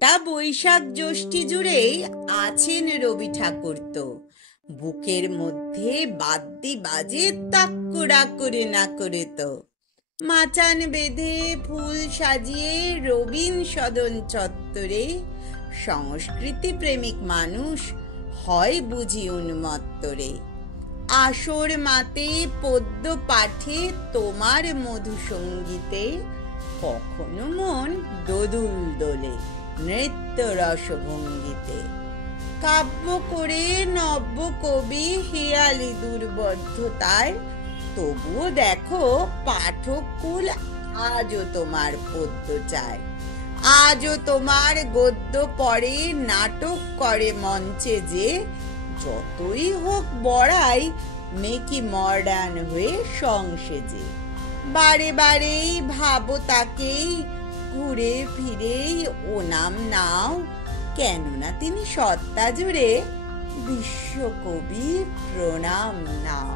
গোটা বৈশাখ জ্যৈষ্ঠী জুড়েই আছেন রবি ঠাকুর। তো বুকের মধ্যে বাদ্যি বাজে তাক্কুড়া করে না করে। তো মাচান বেঁধে ফুল সাজিয়ে রবীন সদন চত্বরে সংস্কৃতি প্রেমিক মানুষ হয় বুঝি উন্মত্তরে। আসর মাতে পদ্য পাঠে তোমার মধু সঙ্গীতে কখনো মন দোদুল দোলে নৃত্য রসভঙ্গিতে। কাব্য করে নব্য কবি হেয়ালি দুর্বোধ্যতায়, তবুও দেখো পাঠক কুল আজও তোমার পদ্য চায়। আজও তোমার গদ্য পড়ে, নাটক করে মঞ্চে যে, যতই হোক বড়াই মেকি মডার্ন হয়ে সংসেজে। বারে বারেই ভাবো তাকেই, ঘুরে ফিরেই ও নাম নাও, কেননা তিনি সত্তা জুড়ে বিশ্বকবি প্রণাম নাও।